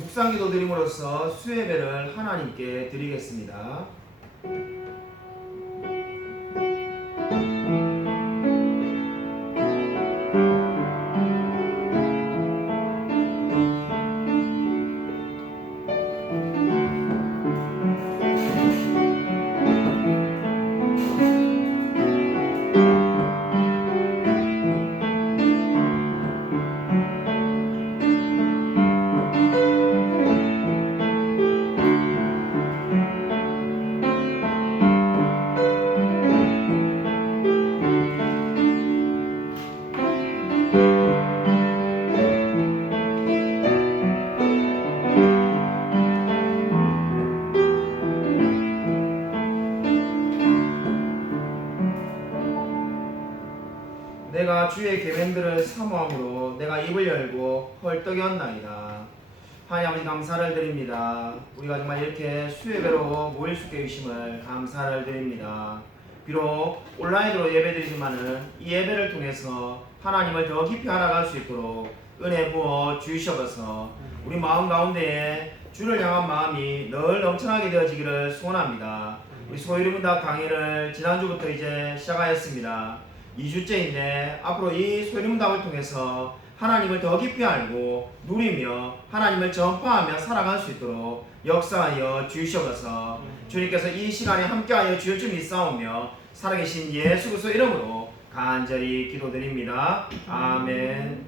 묵상기도 드림으로써 수예배를 하나님께 드리겠습니다. 내가 주의 계명들을 사모함으로 내가 입을 열고 헐떡이었나이다. 하나님 아버지 감사를 드립니다. 우리가 정말 이렇게 수예배로 모일 수 있게 해주심을 감사를 드립니다. 비록 온라인으로 예배드리지만은 이 예배를 통해서 하나님을 더 깊이 알아갈 수 있도록 은혜 부어 주시옵소서. 우리 마음 가운데에 주를 향한 마음이 늘 넘쳐나게 되어지기를 소원합니다. 우리 소유리문답 강의를 지난주부터 이제 시작하였습니다. 2주째인데 앞으로 이 소유문답을 통해서 하나님을 더 깊이 알고 누리며 하나님을 전파하며 살아갈 수 있도록 역사하여 주시옵소서. 주님께서 이 시간에 함께하여 주실 줄 믿사오며 살아계신 예수 그리스도 이름으로 간절히 기도드립니다. 아멘.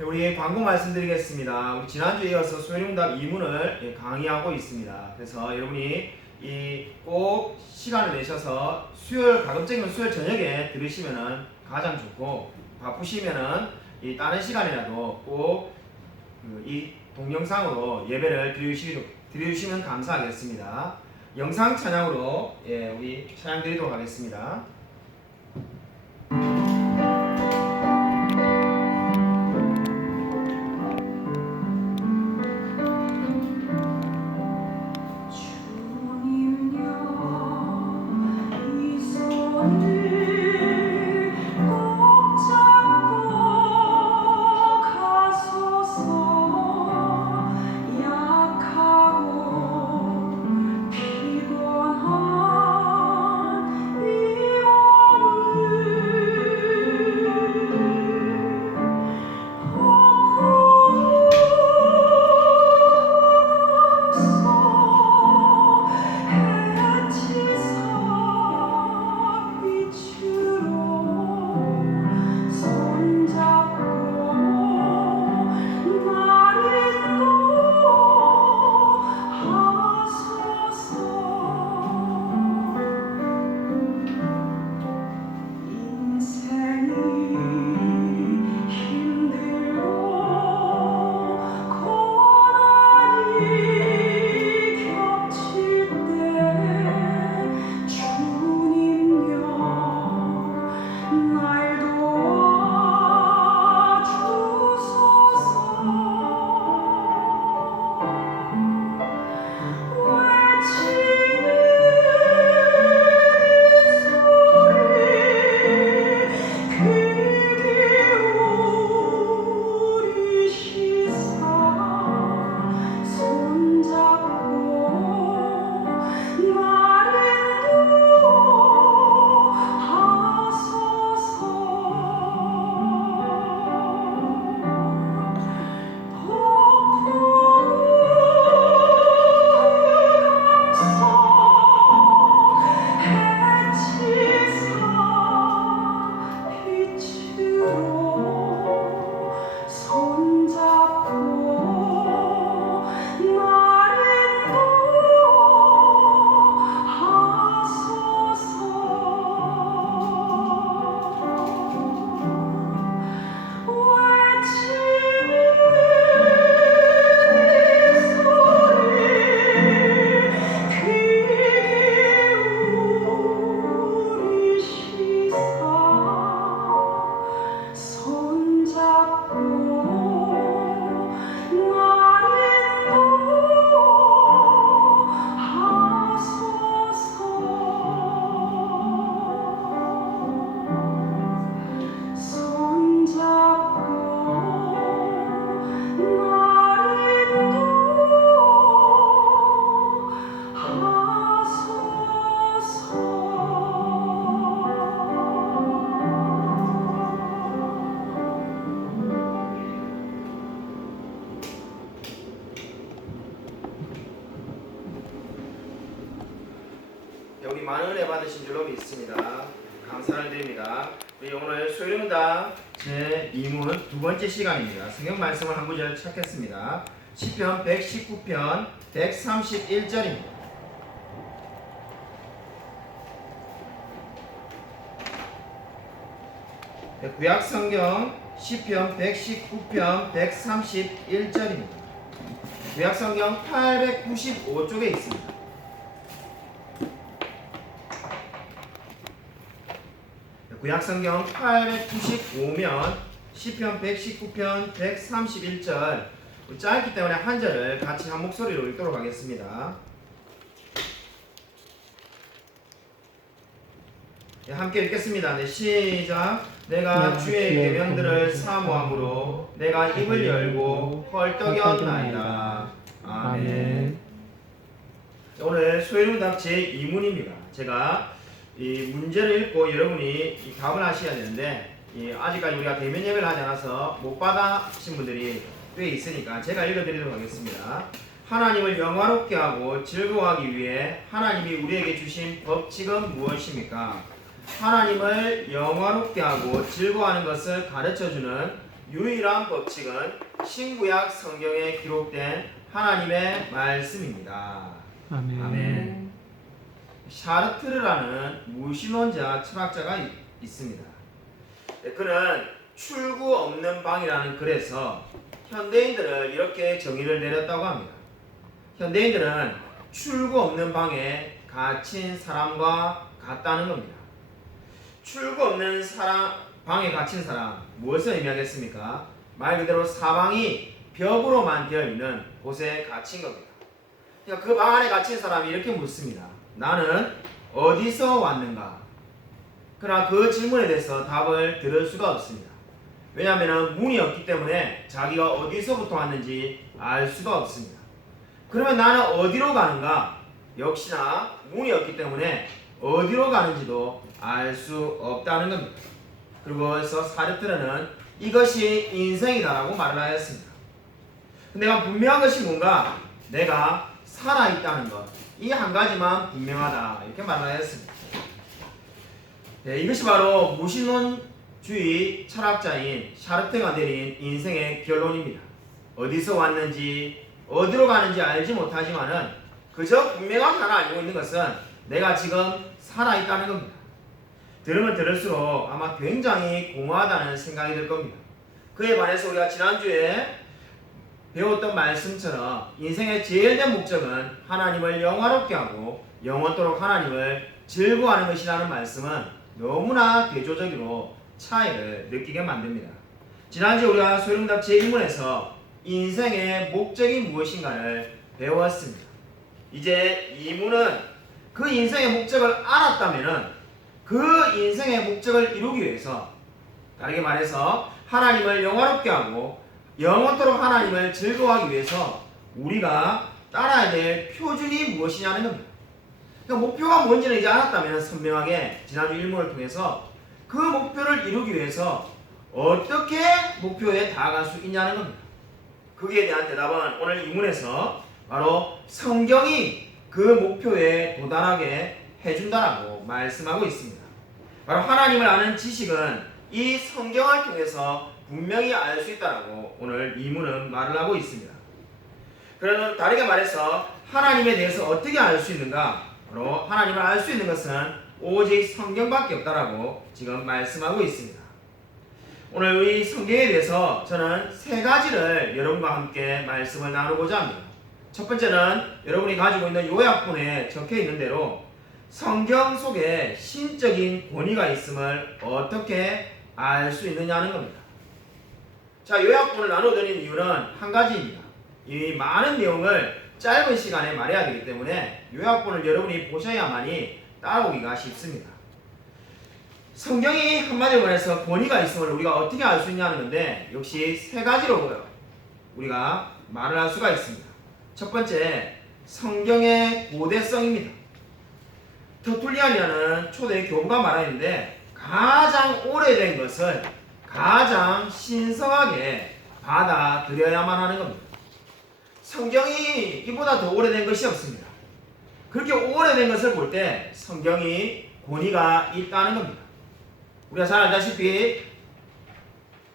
우리 광고 말씀드리겠습니다. 우리 지난주에 이어서 소유문답 2문을 강의하고 있습니다. 그래서 여러분이 꼭 시간을 내셔서 수요일 가급적이면 수요일 저녁에 들으시면은 가장 좋고, 바쁘시면은 이 다른 시간이라도 꼭 이 동영상으로 예배를 드려주시면 감사하겠습니다. 영상 찬양으로 우리 찬양 드리도록 하겠습니다. 약하고 피곤한 이 우리 많은 은혜 받으신 줄로 믿습니다. 감사를 드립니다. 우리 오늘 소요문답 제 2문 두 번째 시간입니다. 성경 말씀을 한 구절 찾겠습니다. 시편 119편 131절입니다. 구약 성경 시편 119편 131절입니다. 구약 성경 895쪽에 있습니다. 구약 성경 895면 시편 119편 131절 짧기 때문에 한 절을 같이 한 목소리로 읽도록 하겠습니다. 네, 함께 읽겠습니다. 네, 시작. 내가 주의 계명들을 사모함으로 내가 입을 열고 헐떡였나이다. 아멘. 오늘 소요문답 제 2문입니다. 제가 이 문제를 읽고 여러분이 이 답을 하셔야 되는데 아직까지 우리가 대면 예배를 하지 않아서 못 받으신 분들이 꽤 있으니까 제가 읽어드리도록 하겠습니다. 하나님을 영화롭게 하고 즐거워하기 위해 하나님이 우리에게 주신 법칙은 무엇입니까? 하나님을 영화롭게 하고 즐거워하는 것을 가르쳐주는 유일한 법칙은 신구약 성경에 기록된 하나님의 말씀입니다. 아멘. 아멘. 샤르트르라는 무신론자 철학자가 있습니다. 그는 출구 없는 방이라는 글에서 현대인들을 이렇게 정의를 내렸다고 합니다. 현대인들은 출구 없는 방에 갇힌 사람과 같다는 겁니다. 출구 없는 방에 갇힌 사람, 무엇을 의미하겠습니까? 말 그대로 사방이 벽으로만 되어 있는 곳에 갇힌 겁니다. 그러니까 그 방 안에 갇힌 사람이 이렇게 묻습니다. 나는 어디서 왔는가? 그러나 그 질문에 대해서 답을 들을 수가 없습니다. 왜냐하면 문이 없기 때문에 자기가 어디서부터 왔는지 알 수가 없습니다. 그러면 나는 어디로 가는가? 역시나 문이 없기 때문에 어디로 가는지도 알 수 없다는 겁니다. 그리고 그래서 사르트르는 이것이 인생이다라고 말을 하였습니다. 내가 분명한 것이 뭔가? 내가 살아있다는 것. 이 한 가지만 분명하다. 이렇게 말을 하였습니다. 네, 이것이 바로 무신론주의 철학자인 샤르트가 내린 인생의 결론입니다. 어디서 왔는지 어디로 가는지 알지 못하지만은 그저 분명한 하나 알고 있는 것은 내가 지금 살아있다는 겁니다. 들으면 들을수록 아마 굉장히 공허하다는 생각이 들 겁니다. 그에 반해서 우리가 지난주에 배웠던 말씀처럼 인생의 제일 된 목적은 하나님을 영화롭게 하고 영원토록 하나님을 즐거워하는 것이라는 말씀은 너무나 대조적으로 차이를 느끼게 만듭니다. 지난주에 우리가 소요문답 제1문에서 인생의 목적이 무엇인가를 배웠습니다. 이제 2문은 그 인생의 목적을 알았다면 그 인생의 목적을 이루기 위해서 다르게 말해서 하나님을 영화롭게 하고 영원토록 하나님을 즐거워하기 위해서 우리가 따라야 될 표준이 무엇이냐는 겁니다. 그러니까 목표가 뭔지는 이제 알았다면 선명하게 지난주 1문을 통해서 그 목표를 이루기 위해서 어떻게 목표에 다가갈 수 있냐는 겁니다. 거기에 대한 대답은 오늘 2문에서 바로 성경이 그 목표에 도달하게 해준다라고 말씀하고 있습니다. 바로 하나님을 아는 지식은 이 성경을 통해서 분명히 알 수 있다라고 오늘 2문은 말을 하고 있습니다. 그러면 다르게 말해서 하나님에 대해서 어떻게 알 수 있는가? 바로 하나님을 알 수 있는 것은 오직 성경밖에 없다라고 지금 말씀하고 있습니다. 오늘 우리 성경에 대해서 저는 세 가지를 여러분과 함께 말씀을 나누고자 합니다. 첫 번째는 여러분이 가지고 있는 요약본에 적혀 있는 대로 성경 속에 신적인 권위가 있음을 어떻게 알 수 있느냐는 겁니다. 자, 요약본을 나눠드린 이유는 한 가지입니다. 이 많은 내용을 짧은 시간에 말해야 되기 때문에 요약본을 여러분이 보셔야만이 따라오기가 쉽습니다. 성경이 한마디로 말해서 권위가 있음을 우리가 어떻게 알 수 있냐는 건데 역시 세 가지로 우리가 말을 할 수가 있습니다. 첫 번째, 성경의 고대성입니다. 터툴리안이라는 초대 교부가 말하는데 가장 오래된 것을 가장 신성하게 받아들여야만 하는 겁니다. 성경이 이보다 더 오래된 것이 없습니다. 그렇게 오래된 것을 볼 때 성경이 권위가 있다는 겁니다. 우리가 잘 알다시피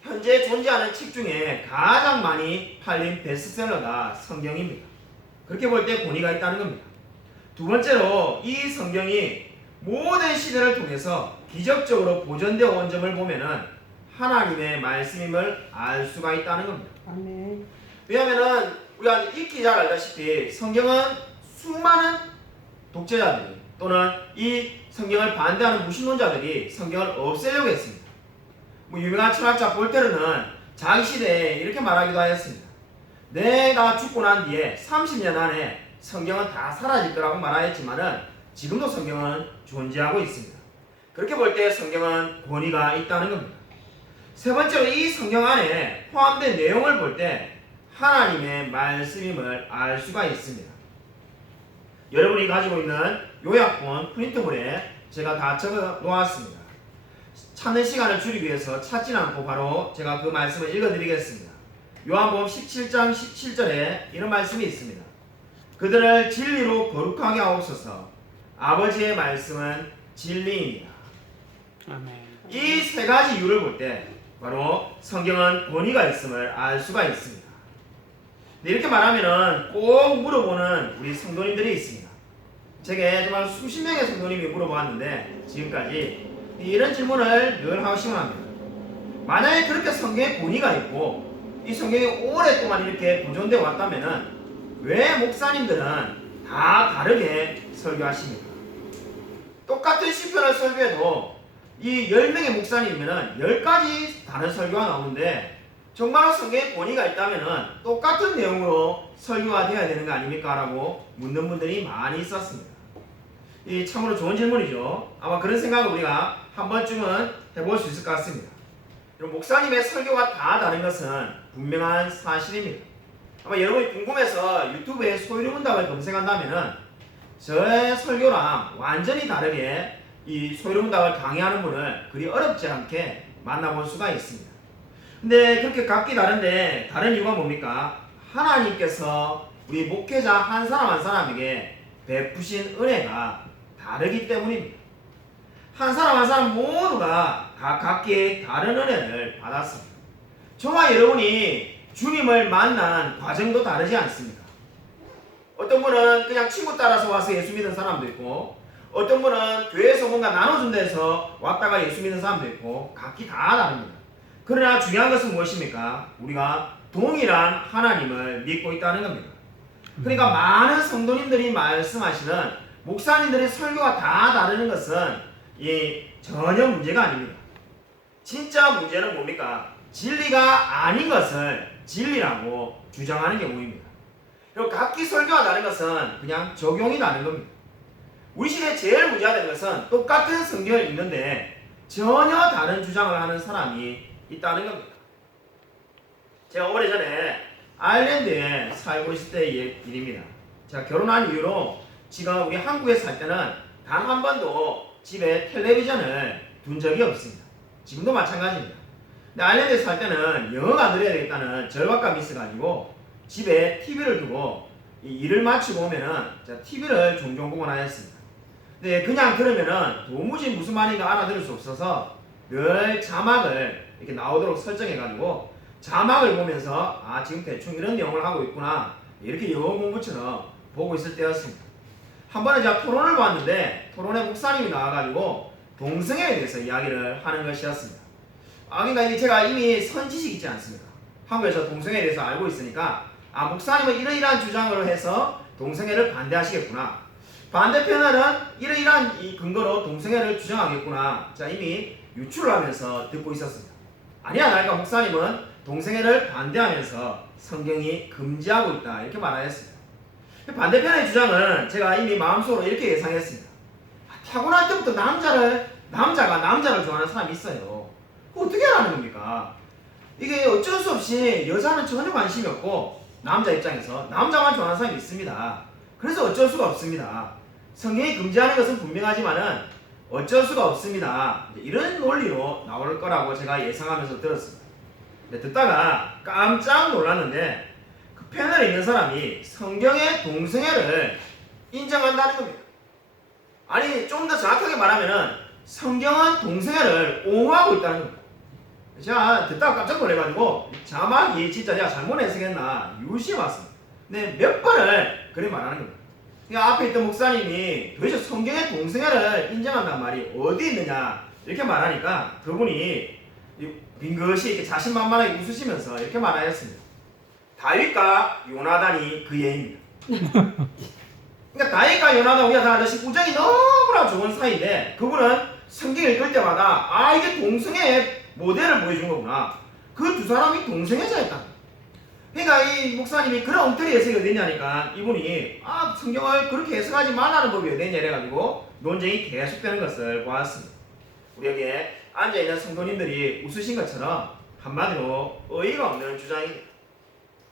현재 존재하는 책 중에 가장 많이 팔린 베스트셀러가 성경입니다. 그렇게 볼 때 권위가 있다는 겁니다. 두 번째로 이 성경이 모든 시대를 통해서 기적적으로 보존되어 온 점을 보면은 하나님의 말씀임을 알 수가 있다는 겁니다. 아멘. 왜냐하면은 우리가 익히 잘 알다시피 성경은 수많은 독재자들이 또는 이 성경을 반대하는 무신론자들이 성경을 없애려고 했습니다. 유명한 철학자 볼테르는 자기 시대에 이렇게 말하기도 하였습니다. 내가 죽고 난 뒤에 30년 안에 성경은 다 사라질 거라고 말하였지만은 지금도 성경은 존재하고 있습니다. 그렇게 볼 때 성경은 권위가 있다는 겁니다. 세 번째로 이 성경 안에 포함된 내용을 볼 때 하나님의 말씀임을 알 수가 있습니다. 여러분이 가지고 있는 요약본 프린트물에 제가 다 적어 놓았습니다. 찾는 시간을 줄이기 위해서 찾지는 않고 바로 제가 그 말씀을 읽어드리겠습니다. 요한복음 17장 17절에 이런 말씀이 있습니다. 그들을 진리로 거룩하게 하옵소서. 아버지의 말씀은 진리입니다. 아멘. 이 세 가지 이유를 볼 때 바로 성경은 권위가 있음을 알 수가 있습니다. 이렇게 말하면은 꼭 물어보는 우리 성도님들이 있습니다. 제게 정말 수십 명의 성도님이 물어보았는데 지금까지 이런 질문을 늘 하시곤 합니다. 만약에 그렇게 성경에 권위가 있고 이 성경이 오랫동안 이렇게 보존되어 왔다면은 왜 목사님들은 다 다르게 설교하십니까? 똑같은 시편을 설교해도 이 10명의 목사님이면 10가지 다른 설교가 나오는데 정말로 성경에 권위가 있다면 똑같은 내용으로 설교가 되어야 되는 거 아닙니까? 라고 묻는 분들이 많이 있었습니다. 이 참으로 좋은 질문이죠. 아마 그런 생각을 우리가 한 번쯤은 해볼 수 있을 것 같습니다. 목사님의 설교가 다 다른 것은 분명한 사실입니다. 아마 여러분이 궁금해서 유튜브에 소유문답을 검색한다면은 저의 설교랑 완전히 다르게 이 소유문답을 강의하는 분을 그리 어렵지 않게 만나볼 수가 있습니다. 근데 그렇게 각기 다른데 다른 이유가 뭡니까? 하나님께서 우리 목회자 한 사람 한 사람에게 베푸신 은혜가 다르기 때문입니다. 한 사람 한 사람 모두가 다 각기 다른 은혜를 받았습니다. 저와 여러분이 주님을 만난 과정도 다르지 않습니다. 어떤 분은 그냥 친구 따라서 와서 예수 믿는 사람도 있고 어떤 분은 교회에서 뭔가 나눠준다 해서 왔다가 예수 믿는 사람도 있고 각기 다 다릅니다. 그러나 중요한 것은 무엇입니까? 우리가 동일한 하나님을 믿고 있다는 겁니다. 그러니까 많은 성도님들이 말씀하시는 목사님들의 설교가 다 다르는 것은 전혀 문제가 아닙니다. 진짜 문제는 뭡니까? 진리가 아닌 것을 진리라고 주장하는 경우입니다. 그리고 각기 설교가 다른 것은 그냥 적용이 다른 겁니다. 우리 시대에 제일 문제가 되는 것은 똑같은 성경을 읽는데 전혀 다른 주장을 하는 사람이 있다는 겁니다. 제가 오래전에 아일랜드에 살고 있을 때의 일입니다. 제가 결혼한 이후로 지금 우리 한국에 살 때는 단 한 번도 집에 텔레비전을 둔 적이 없습니다. 지금도 마찬가지입니다. 근데 아일랜드에 살 때는 영어가 늘어야 되겠다는 절박감이 있어가지고 집에 TV를 두고 일을 마치고 오면은 TV를 종종 보곤 하였습니다. 근데 그냥 들으면은 도무지 무슨 말인가 알아들을 수 없어서 늘 자막을 이렇게 나오도록 설정해가지고 자막을 보면서 지금 대충 이런 내용을 하고 있구나 이렇게 영어 공부처럼 보고 있을 때였습니다. 한 번은 제가 토론을 봤는데 토론에 목사님이 나와가지고 동성애에 대해서 이야기를 하는 것이었습니다. 그러니까 이게 제가 이미 선지식이 있지 않습니까? 한국에서 동성애에 대해서 알고 있으니까 목사님은 이러이러한 주장으로 해서 동성애를 반대하시겠구나. 반대편은 이러이러한 이 근거로 동성애를 주장하겠구나. 자, 이미 유출을 하면서 듣고 있었습니다. 아니야, 그러니까 목사님은 동성애를 반대하면서 성경이 금지하고 있다. 이렇게 말하였습니다. 반대편의 주장은 제가 이미 마음속으로 이렇게 예상했습니다. 타고날 때부터 남자가 남자를 좋아하는 사람이 있어요. 그거 어떻게 하라는 겁니까? 이게 어쩔 수 없이 여자는 전혀 관심이 없고 남자 입장에서 남자만 좋아하는 사람이 있습니다. 그래서 어쩔 수가 없습니다. 성경이 금지하는 것은 분명하지만은 어쩔 수가 없습니다. 이런 논리로 나올 거라고 제가 예상하면서 들었습니다. 근데 듣다가 깜짝 놀랐는데 그 패널에 있는 사람이 성경의 동성애를 인정한다는 겁니다. 아니 좀 더 정확하게 말하면은 성경은 동성애를 옹호하고 있다는 겁니다. 제가 듣다가 깜짝 놀래가지고 자막이 진짜 내가 잘못 해석했나 유심히 봤습니다. 근데 몇 번을 그렇게 말하는 겁니다. 그러니까 앞에 있던 목사님이 도대체 성경의 동성애를 인정한다는 말이 어디 있느냐 이렇게 말하니까 그분이 빙긋이 이렇게 자신만만하게 웃으시면서 이렇게 말하였습니다. 다윗과 요나단이 그 예입니다. 그러니까 다윗과 요나단 우리가 다 아저씨 우정이 너무나 좋은 사이인데 그분은 성경 읽을 때마다 아 이게 동성애의 모델을 보여준 거구나. 그 두 사람이 동성애자였다. 그러니까 이 목사님이 그런 엉터리 해석이 어딨냐니까 이분이 아 성경을 그렇게 해석하지 말라는 법이 어딨냐 이래가지고 논쟁이 계속되는 것을 보았습니다. 우리에게 앉아있는 성도님들이 웃으신 것처럼 한마디로 어이가 없는 주장입니다.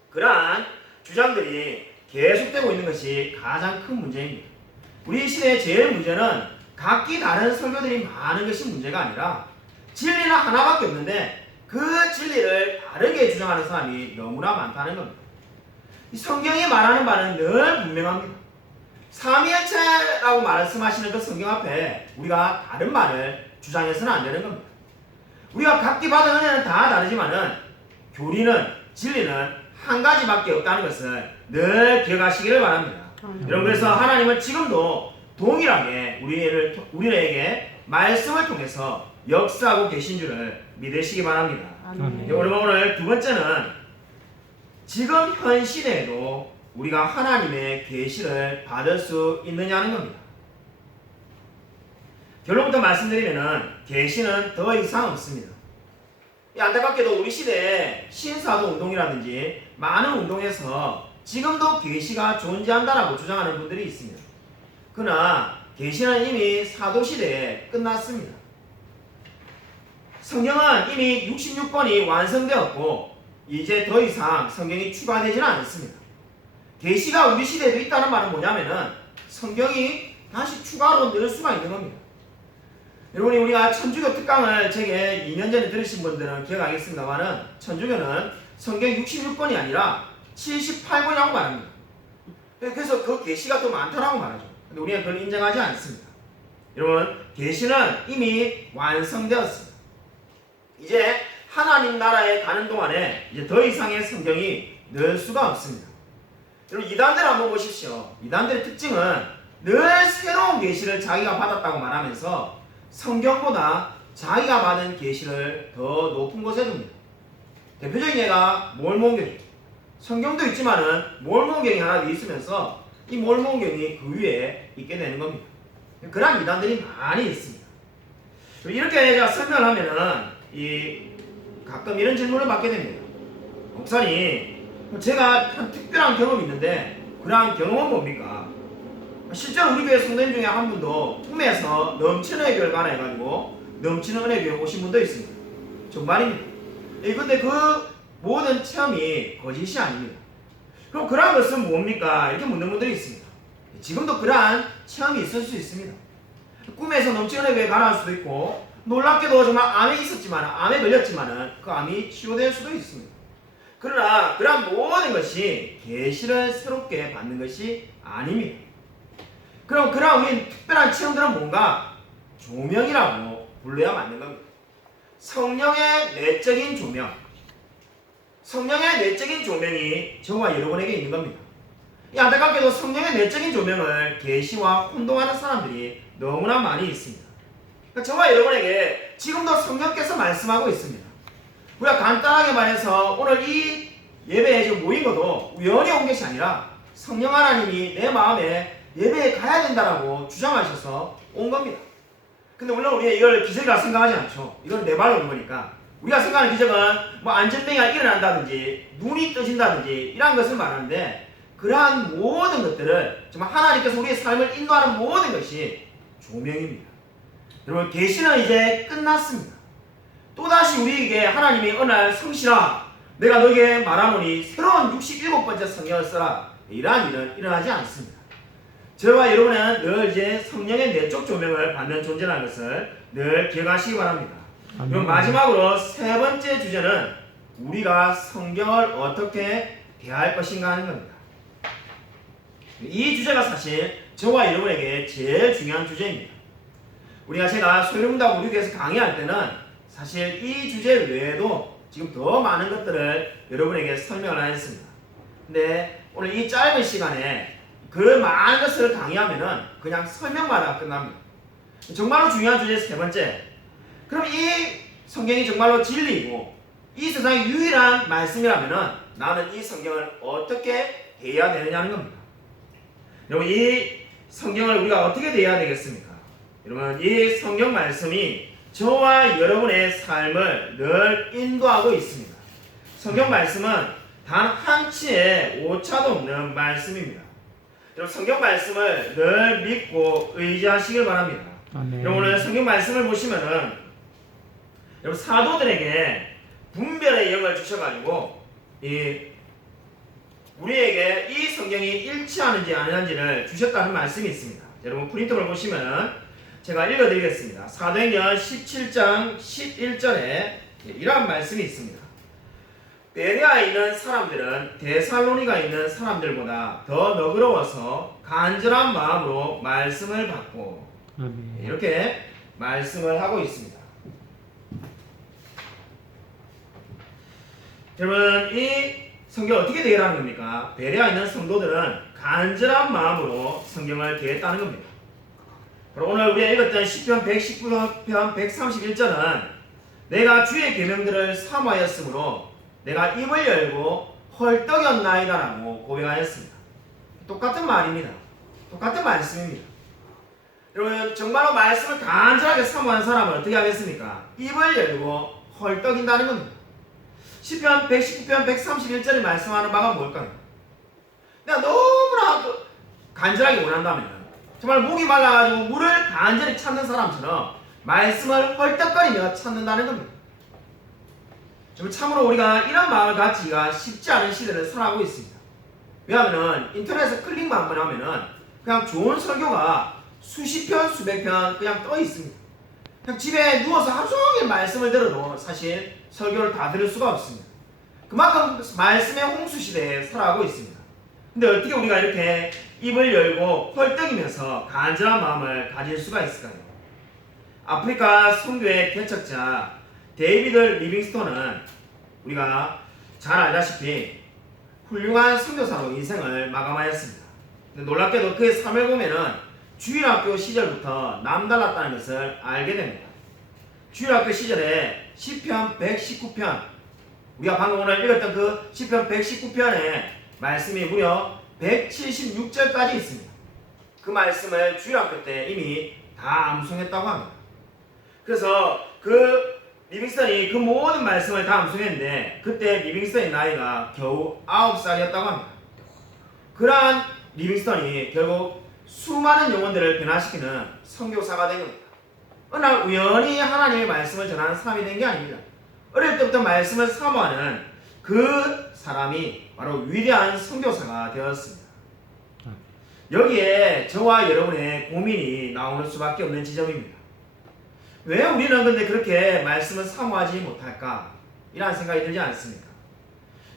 그러한 주장들이 계속되고 있는 것이 가장 큰 문제입니다. 우리 시대의 제일 문제는 각기 다른 설교들이 많은 것이 문제가 아니라 진리는 하나밖에 없는데 그 진리를 다르게 주장하는 사람이 너무나 많다는 겁니다. 이 성경이 말하는 바는 늘 분명합니다. 삼위일체라고 말씀하시는 그 성경 앞에 우리가 다른 말을 주장해서는 안 되는 겁니다. 우리가 각기 받은 은혜는 다 다르지만은 교리는 진리는 한 가지밖에 없다는 것을 늘 기억하시기를 바랍니다. 여러분 그래서 하나님은 지금도 동일하게 우리에게 말씀을 통해서 역사하고 계신 줄을 믿으시기 바랍니다. 여러분 오늘 두 번째는 지금 현 시대에도 우리가 하나님의 계시를 받을 수 있느냐는 겁니다. 결론부터 말씀드리면은 계시는 더 이상 없습니다. 안타깝게도 우리 시대에 신사도 운동이라든지 많은 운동에서 지금도 계시가 존재한다라고 주장하는 분들이 있습니다. 그러나 계시는 이미 사도시대에 끝났습니다. 성경은 이미 66권이 완성되었고 이제 더 이상 성경이 추가되지는 않습니다. 계시가 우리 시대에도 있다는 말은 뭐냐면은 성경이 다시 추가로 넣을 수가 있는 겁니다. 여러분이 우리가 천주교 특강을 제게 2년 전에 들으신 분들은 기억하겠습니다만은 천주교는 성경 66권이 아니라 78권이라고 말합니다. 그래서 그 계시가 더 많다라고 말하죠. 근데 우리는 그걸 인정하지 않습니다. 여러분 계시는 이미 완성되었습니다. 이제 하나님 나라에 가는 동안에 이제 더 이상의 성경이 넣을 수가 없습니다. 여러분 이단들 한번 보십시오. 이단들의 특징은 늘 새로운 계시를 자기가 받았다고 말하면서 성경보다 자기가 받은 계시를 더 높은 곳에 둡니다. 대표적인 예가 몰몬경이죠. 성경도 있지만은 몰몬경이 하나 더 있으면서 이 몰몬경이 그 위에 있게 되는 겁니다. 그런 이단들이 많이 있습니다. 이렇게 제가 설명을 하면은 가끔 이런 질문을 받게 됩니다. 목사님, 제가 한 특별한 경험이 있는데 그러한 경험은 뭡니까? 실제로 우리 교회 성도님 중에 한 분도 꿈에서 넘치는 은혜 교회를 가나 해가지고 넘치는 은혜 교회 오신 분도 있습니다. 정말입니다. 근데 그 모든 체험이 거짓이 아닙니다. 그럼 그러한 것은 뭡니까? 이렇게 묻는 분들이 있습니다. 지금도 그러한 체험이 있을 수 있습니다. 꿈에서 넘치는 은혜 교회 가나 할 수도 있고 놀랍게도 정말 암에 있었지만 암에 걸렸지만은 그 암이 치료될 수도 있습니다. 그러나 그러한 모든 것이 계시를 새롭게 받는 것이 아닙니다. 그럼 그러한 우리 특별한 체험들은 뭔가 조명이라고 불러야 맞는 겁니다. 성령의 내적인 조명. 성령의 내적인 조명이 저와 여러분에게 있는 겁니다. 안타깝게도 성령의 내적인 조명을 계시와 혼동하는 사람들이 너무나 많이 있습니다. 저와 여러분에게 지금도 성령께서 말씀하고 있습니다. 우리가 간단하게 말해서 오늘 이 예배에 지금 모인 것도 우연히 온 것이 아니라 성령 하나님이 내 마음에 예배에 가야 된다라고 주장하셔서 온 겁니다. 근데 물론 우리가 이걸 기적이라 생각하지 않죠. 이건 내 발로 온 거니까. 우리가 생각하는 기적은 뭐 안전병이가 일어난다든지 눈이 떠진다든지 이런 것을 말하는데 그러한 모든 것들을 정말 하나님께서 우리의 삶을 인도하는 모든 것이 조명입니다. 여러분 계시는 이제 끝났습니다. 또다시 우리에게 하나님이 어느 날 성실아 내가 너에게 말하노니 새로운 67번째 성경을 써라 이러한 일은 일어나지 않습니다. 저와 여러분은 늘 이제 성령의 내적 조명을 받는 존재라는 것을 늘 기억하시기 바랍니다. 그럼 마지막으로 세 번째 주제는 우리가 성경을 어떻게 대할 것인가 하는 겁니다. 이 주제가 사실 저와 여러분에게 제일 중요한 주제입니다. 제가 소유문답 우리 교회에서 강의할 때는 사실 이 주제 외에도 지금 더 많은 것들을 여러분에게 설명을 하였습니다. 근데 오늘 이 짧은 시간에 그 많은 것을 강의하면은 그냥 설명만 하고 끝납니다. 정말로 중요한 주제 세 번째. 그럼 이 성경이 정말로 진리이고 이 세상의 유일한 말씀이라면은 나는 이 성경을 어떻게 대해야 되느냐는 겁니다. 여러분, 이 성경을 우리가 어떻게 대해야 되겠습니까? 여러분, 이 성경 말씀이 저와 여러분의 삶을 늘 인도하고 있습니다. 성경 말씀은 단 한치의 오차도 없는 말씀입니다. 여러분, 성경 말씀을 늘 믿고 의지하시길 바랍니다. 여러분, 오늘 성경 말씀을 보시면은 여러분, 사도들에게 분별의 영을 주셔가지고 우리에게 이 성경이 일치하는지 아니한지를 주셨다는 말씀이 있습니다. 여러분, 프린트를 보시면은 제가 읽어드리겠습니다. 사도행전 17장 11절에 이러한 말씀이 있습니다. 베레아에 있는 사람들은 데살로니가에 있는 사람들보다 더 너그러워서 간절한 마음으로 말씀을 받고 이렇게 말씀을 하고 있습니다. 여러분, 이 성경을 어떻게 대하라는 겁니까? 베레아에 있는 성도들은 간절한 마음으로 성경을 대했다는 겁니다. 그리고 오늘 우리가 읽었던 시편 119편 131절은 내가 주의 계명들을 사모하였으므로 내가 입을 열고 헐떡였나이다라고 고백하였습니다. 똑같은 말입니다. 똑같은 말씀입니다. 여러분, 정말로 말씀을 간절하게 사모하는 사람은 어떻게 하겠습니까? 입을 열고 헐떡인다는 겁니다. 시편 119편 131절이 말씀하는 바가 뭘까요? 내가 너무나 간절하게 원한다면 정말 목이 말라가지고 물을 간절히 찾는 사람처럼 말씀을 헐떡거리며 찾는다는 겁니다. 참으로 우리가 이런 마음을 갖기가 쉽지 않은 시대를 살아가고 있습니다. 왜냐하면 인터넷에 클릭만 한번 하면은 그냥 좋은 설교가 수십 편 수백 편 그냥 떠 있습니다. 그냥 집에 누워서 하루 종일 말씀을 들어도 사실 설교를 다 들을 수가 없습니다. 그만큼 말씀의 홍수 시대에 살아가고 있습니다. 근데 어떻게 우리가 이렇게 입을 열고 헐떡이면서 간절한 마음을 가질 수가 있을까요? 아프리카 선교의 개척자 데이비드 리빙스톤은 우리가 잘 알다시피 훌륭한 선교사로 인생을 마감하였습니다. 근데 놀랍게도 그의 삶을 보면은 주일학교 시절부터 남달랐다는 것을 알게 됩니다. 주일학교 시절에 시편 119편, 우리가 방금 오늘 읽었던 그 시편 119편의 말씀이 무려 176절까지 있습니다. 그 말씀을 주일학교 때 이미 다 암송했다고 합니다. 그래서 리빙스턴이 그 모든 말씀을 다 암송했는데 그때 리빙스턴의 나이가 겨우 9살이었다고 합니다. 그러한 리빙스턴이 결국 수많은 영혼들을 변화시키는 선교사가 된 겁니다. 어느 날 우연히 하나님의 말씀을 전하는 사람이 된 게 아닙니다. 어릴 때부터 말씀을 사모하는 그 사람이 바로 위대한 선교사가 되었습니다. 여기에 저와 여러분의 고민이 나오는 수밖에 없는 지점입니다. 왜 우리는 근데 그렇게 말씀을 사모하지 못할까? 이라는 생각이 들지 않습니까?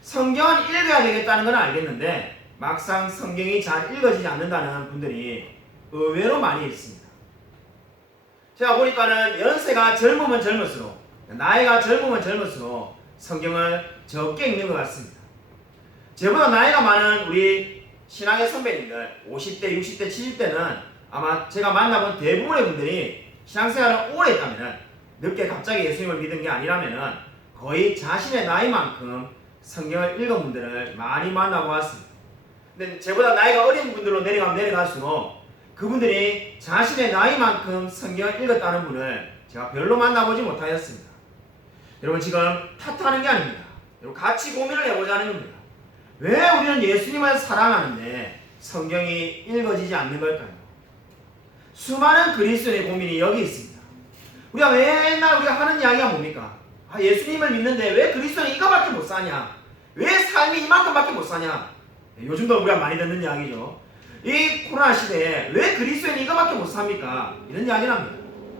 성경은 읽어야 되겠다는 건 알겠는데 막상 성경이 잘 읽어지지 않는다는 분들이 의외로 많이 있습니다. 제가 보니까는 연세가 젊으면 젊을수록, 나이가 젊으면 젊을수록 성경을 적게 읽는 것 같습니다. 저보다 나이가 많은 우리 신앙의 선배님들 50대, 60대, 70대는 아마 제가 만나본 대부분의 분들이 신앙생활을 오래 했다면 늦게 갑자기 예수님을 믿은 게 아니라면 거의 자신의 나이만큼 성경을 읽은 분들을 많이 만나고 왔습니다. 근데 저보다 나이가 어린 분들로 내려가면 내려갈수록 그분들이 자신의 나이만큼 성경을 읽었다는 분을 제가 별로 만나보지 못하였습니다. 여러분, 지금 탓하는 게 아닙니다. 여러분, 같이 고민을 해보자는 겁니다. 왜 우리는 예수님을 사랑하는데 성경이 읽어지지 않는 걸까요? 수많은 그리스도인의 고민이 여기 있습니다. 우리가 맨날 우리가 하는 이야기가 뭡니까? 예수님을 믿는데 왜 그리스도인이 이거밖에 못 사냐? 왜 삶이 이만큼밖에 못 사냐? 요즘도 우리가 많이 듣는 이야기죠. 이 코로나 시대에 왜 그리스도인이 이거밖에 못 삽니까? 이런 이야기를 합니다.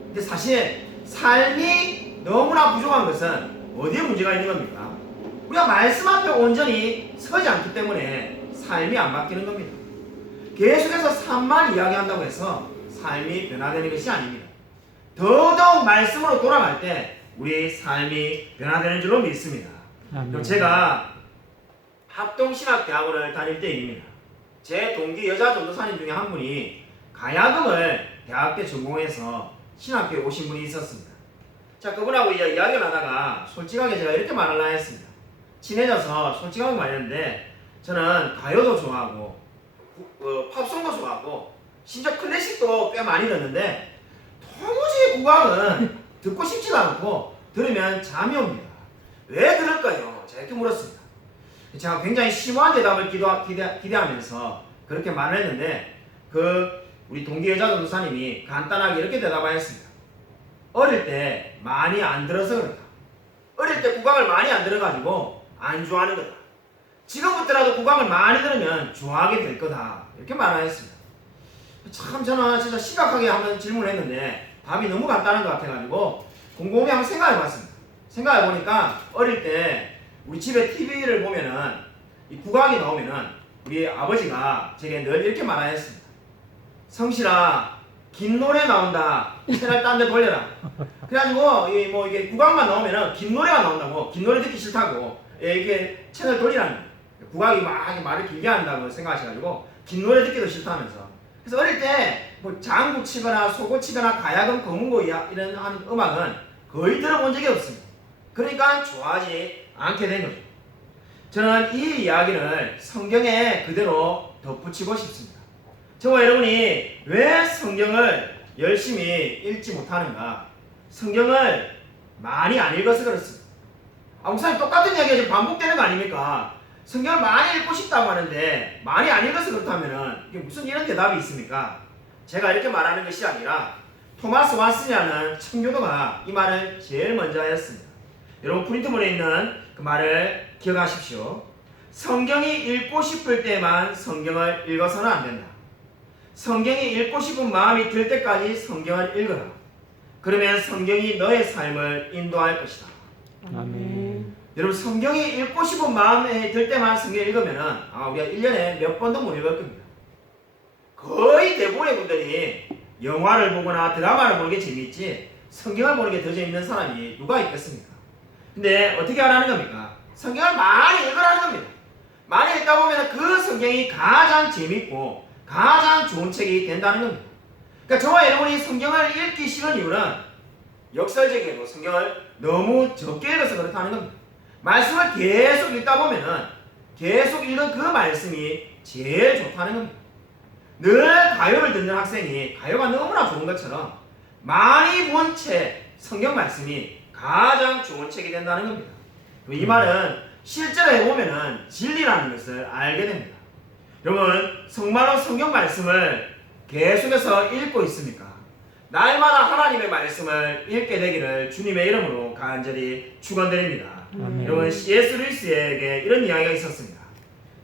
근데 사실 삶이 너무나 부족한 것은 어디에 문제가 있는 겁니까? 우리가 말씀 앞에 온전히 서지 않기 때문에 삶이 안 바뀌는 겁니다. 계속해서 삶만 이야기한다고 해서 삶이 변화되는 것이 아닙니다. 더더욱 말씀으로 돌아갈 때 우리 삶이 변화되는 줄로 믿습니다. 그럼 제가 합동신학대학원을 다닐 때입니다. 제 동기 여자 전도사님 중에 한 분이 가야금을 대학 때 전공해서 신학교에 오신 분이 있었습니다. 자, 그분하고 이야기를 하다가 솔직하게 제가 이렇게 말하려 했습니다. 친해져서 솔직하게 말했는데 저는 가요도 좋아하고 팝송도 좋아하고 심지어 클래식도 꽤 많이 듣는데 도무지 국악은 듣고 싶지가 않고 들으면 잠이 옵니다. 왜 그럴까요? 제가 이렇게 물었습니다. 제가 굉장히 심오한 대답을 기대하면서 그렇게 말을 했는데 우리 동기 여자 전도사님이 간단하게 이렇게 대답하였습니다. 어릴 때 많이 안 들어서 그렇다. 어릴 때 국악을 많이 안 들어가지고 안 좋아하는 거다. 지금부터라도 국악을 많이 들으면 좋아하게 될 거다. 이렇게 말하였습니다. 참 저는 진짜 심각하게 한번 질문을 했는데 답이 너무 간단한 것 같아가지고 곰곰이 한번 생각해봤습니다. 생각해보니까 어릴 때 우리 집에 TV를 보면은 이 국악이 나오면은 우리 아버지가 제게 늘 이렇게 말하였습니다. 성실아, 긴 노래 나온다. 채널 딴 데 돌려라. 그래가지고 이게 국악만 나오면은 긴 노래가 나온다고, 긴 노래 듣기 싫다고 이게 채널 돌리라는 거예요. 국악이 막 말을 길게 한다고 생각하셔가지고 긴 노래 듣기도 싫다면서. 그래서 어릴 때 뭐 장구 치거나 소고 치거나 가야금, 거문고 이런 하는 음악은 거의 들어본 적이 없습니다. 그러니까 좋아하지 않게 된 거죠. 저는 이 이야기를 성경에 그대로 덧붙이고 싶습니다. 저와 여러분이 왜 성경을 열심히 읽지 못하는가? 성경을 많이 안 읽어서 그렇습니다. 목사님 똑같은 이야기가 지금 반복되는 거 아닙니까? 성경을 많이 읽고 싶다고 하는데 많이 안 읽어서 그렇다면은 이게 무슨 이런 대답이 있습니까? 제가 이렇게 말하는 것이 아니라 토마스 왓슨이라는 청교도가 이 말을 제일 먼저 하였습니다. 여러분 프린트본에 있는 그 말을 기억하십시오. 성경이 읽고 싶을 때만 성경을 읽어서는 안 된다. 성경이 읽고 싶은 마음이 들 때까지 성경을 읽어라. 그러면 성경이 너의 삶을 인도할 것이다. 아멘. 여러분 성경이 읽고 싶은 마음이 들 때만 성경을 읽으면은 우리가 1년에 몇 번도 못 읽을 겁니다. 거의 대부분의 분들이 영화를 보거나 드라마를 보는 게 재미있지 성경을 보는 게 더 재밌는 사람이 누가 있겠습니까? 근데 어떻게 하라는 겁니까? 성경을 많이 읽으라는 겁니다. 많이 읽다 보면 그 성경이 가장 재밌고 가장 좋은 책이 된다는 겁니다. 그러니까 저와 여러분이 성경을 읽기 싫은 이유는 역설적이고 성경을 너무 적게 읽어서 그렇다는 겁니다. 말씀을 계속 읽다 보면은 계속 읽은 그 말씀이 제일 좋다는 겁니다. 늘 가요를 듣는 학생이 가요가 너무나 좋은 것처럼 많이 본 책, 성경 말씀이 가장 좋은 책이 된다는 겁니다. 이 말은 실제로 해보면은 진리라는 것을 알게 됩니다. 여러분 정말로 성경 말씀을 계속해서 읽고 있습니까? 날마다 하나님의 말씀을 읽게 되기를 주님의 이름으로 간절히 축원드립니다. 여러분 C.S. 루이스에게 이런 이야기가 있었습니다.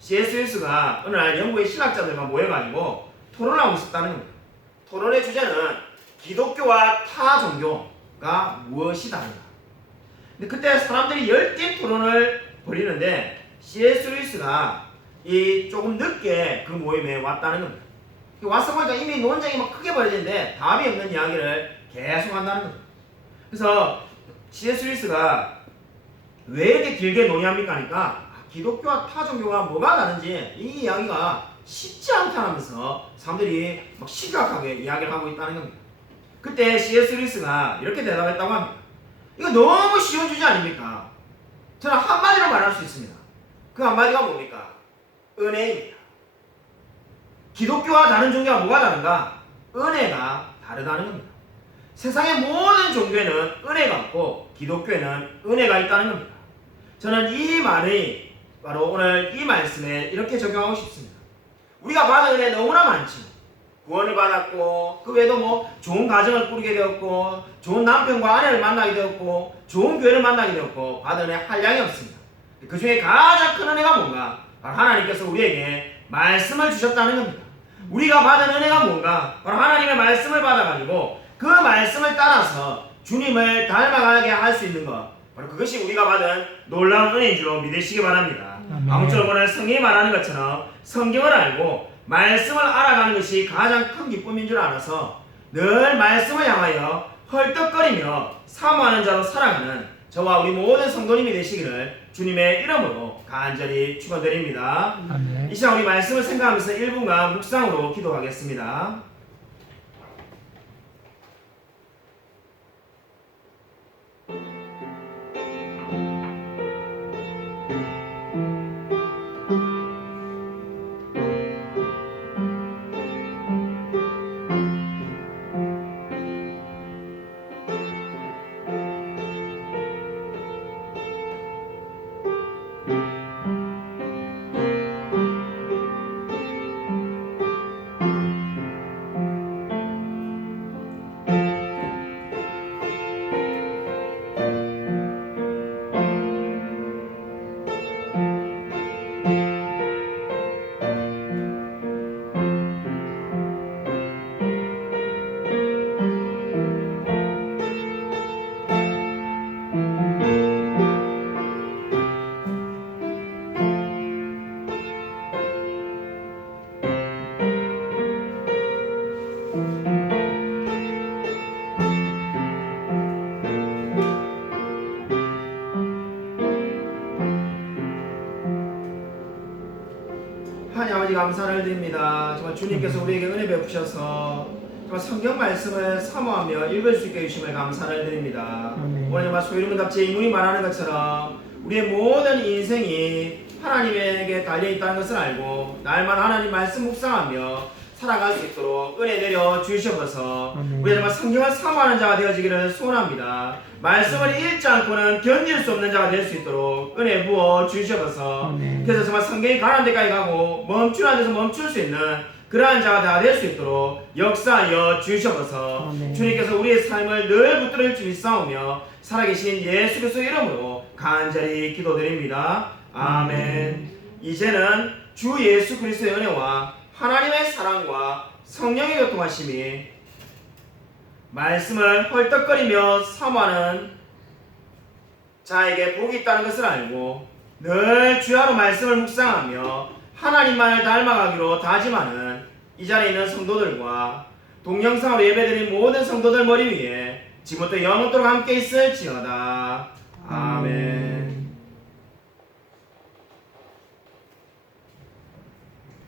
C.S. 루이스가 어느 날 영국의 신학자들과 모여가지고 토론하고 있었다는 겁니다. 토론의 주제는 기독교와 타 종교가 무엇이다. 근데 그때 사람들이 열띤 토론을 벌이는데 C.S. 루이스가 조금 늦게 그 모임에 왔다는 겁니다. 와서 보니까 이미 논쟁이 막 크게 벌어지는데 답이 없는 이야기를 계속 한다는 겁니다. 그래서 C.S. 루이스가 왜 이렇게 길게 논의합니까? 하니까 기독교와 타 종교가 뭐가 다른지 이 이야기가 쉽지 않다면서 사람들이 막 심각하게 이야기를 하고 있다는 겁니다. 그때 C.S. 루이스가 이렇게 대답했다고 합니다. 이거 너무 쉬운 주제 아닙니까? 저는 한마디로 말할 수 있습니다. 그 한마디가 뭡니까? 은혜입니다. 기독교와 다른 종교가 뭐가 다른가? 은혜가 다르다는 겁니다. 세상의 모든 종교에는 은혜가 없고 기독교에는 은혜가 있다는 겁니다. 저는 이 말이 바로 오늘 이 말씀에 이렇게 적용하고 싶습니다. 우리가 받은 은혜 너무나 많죠. 구원을 받았고 그 외에도 뭐 좋은 가정을 꾸리게 되었고 좋은 남편과 아내를 만나게 되었고 좋은 교회를 만나게 되었고 받은 은혜 한량이 없습니다. 그 중에 가장 큰 은혜가 뭔가? 바로 하나님께서 우리에게 말씀을 주셨다는 겁니다. 우리가 받은 은혜가 뭔가? 바로 하나님의 말씀을 받아가지고 그 말씀을 따라서 주님을 닮아가게 할 수 있는 것, 바로 그것이 우리가 받은 놀라운 은혜인 줄로 믿으시기 바랍니다. 아무쪼록 오늘 성경이 말하는 것처럼 성경을 알고 말씀을 알아가는 것이 가장 큰 기쁨인 줄 알아서 늘 말씀을 향하여 헐떡거리며 사모하는 자로 살아가는 저와 우리 모든 성도님이 되시기를 주님의 이름으로 간절히 축원드립니다. 아멘. 이 시간 우리 말씀을 생각하면서 1분간 묵상으로 기도하겠습니다. 하나님 아버지 감사를 드립니다. 정말 주님께서 우리에게 은혜 베푸셔서 정말 성경 말씀을 사모하며 읽을 수 있게 해주심을 감사를 드립니다. 아멘. 오늘 정말 소유문답 제2문이 말하는 것처럼 우리의 모든 인생이 하나님에게 달려있다는 것을 알고 날마다 하나님 말씀 묵상하며 살아갈 수 있도록 은혜 내려 주시옵소서. 아멘. 우리가 정말 성경을 사모하는 자가 되어지기를 소원합니다. 말씀을 읽지 않고는 견딜 수 없는 자가 될 수 있도록 은혜 부어 주시옵소서. 아멘. 그래서 정말 성경이 가는 데까지 가고 멈추는 데서 멈출 수 있는 그러한 자가 다 될 수 있도록 역사하여 주시옵소서. 아멘. 주님께서 우리의 삶을 늘 붙들어 줄 믿사오며 살아계신 예수 그리스도 이름으로 간절히 기도드립니다. 아멘. 이제는 주 예수 그리스도의 은혜와 하나님의 사랑과 성령의 교통하심이 말씀을 헐떡거리며 사모하는 자에게 복이 있다는 것을 알고 늘 주야로 말씀을 묵상하며 하나님만을 닮아가기로 다짐하는 이 자리에 있는 성도들과 동영상으로 예배드린 모든 성도들 머리 위에 지금부터 영원토록 함께 있을지어다. 아멘.